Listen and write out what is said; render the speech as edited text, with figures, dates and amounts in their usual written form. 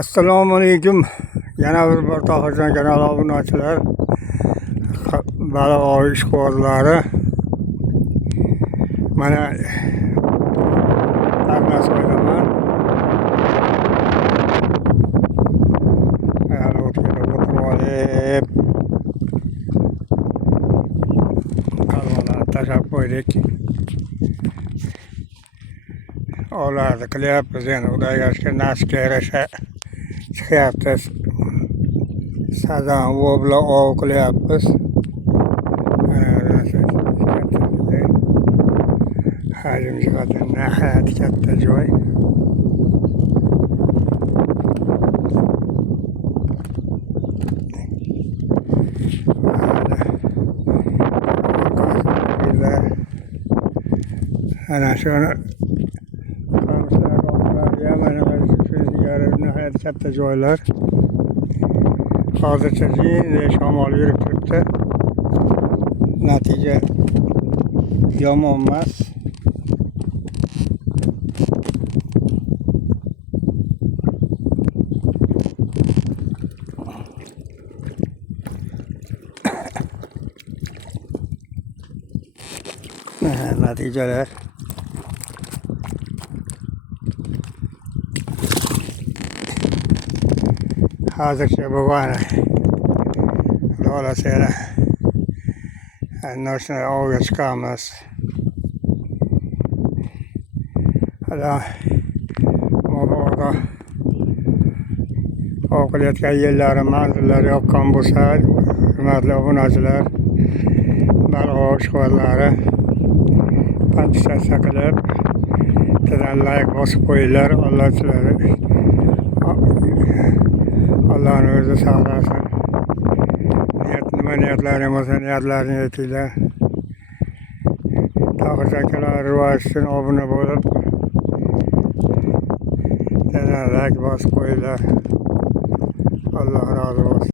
Assalomu alaykum. Yana bir Tohirjon kanali obunachilar, baliq ovish ishqibozlari. Mana Tarnasoydaman. O'tga o'tirib olib, kalvalarni tashlab qo'ydik. Ovlarni qilyapmiz, endi Xudoga shukr, nasibga yarasha chiqyapti. Sazan bilan ov qilyapmiz. Hajm jihatdan nihoyat katta joy. Ana shuni nihoyat katta joylar. Hozircha jinday shamol yurib turibdi. Natija yomon emas. Natijalar hozircha bo'lgan. Xohlasa yana shuni ovga chiqamiz. Mabodo ov qilayotgan yerlari, manzillari yoqqan bo'lsa, hurmatli obunachilar, baliq ovish ishqibozlari, podpisatsiya qilib, bittadan layk bosib qo'yinglar. Allohning o'zi saqlasin. Nima niyatlaring bo'lsa, niyatlarini aytinglar. Tohirjon kanali rivoyat uchun obuna bo'lib, bittadan layk bosib qo'yinglar. Alloh rozi bo'lsin.